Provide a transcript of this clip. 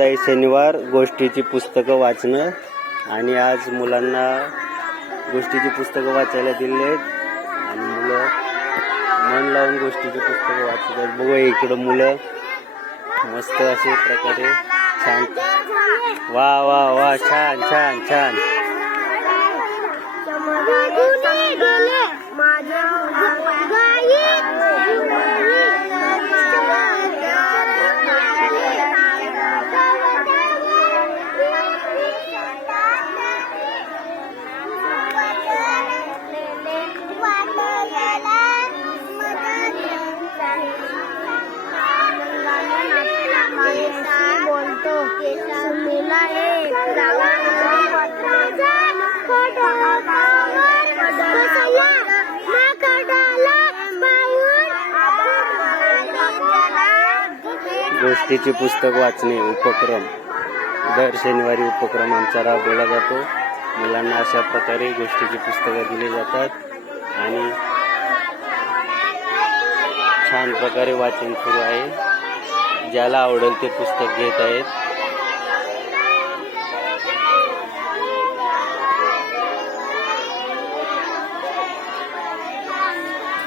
आनंददायी शनिवार गोष्टीची पुस्तकं वाचणं आणि आज मुलांना गोष्टीची पुस्तकं वाचायला दिले आहेत. आणि मुलं मन लावून गोष्टीची पुस्तकं वाचत आहेत. बघूया इकडं मुलं मस्त असे प्रकारे छान. वा वा वा छान छान छान. गोष्टीची पुस्तक वाचणे उपक्रम. दर शनिवारी उपक्रम आमचा राबवला जातो. मुलांना अशा प्रकारे गोष्टीची पुस्तकं दिली जातात आणि छान प्रकारे वाचन सुरू आहे. ज्याला आवडेल ते पुस्तक घेत आहेत.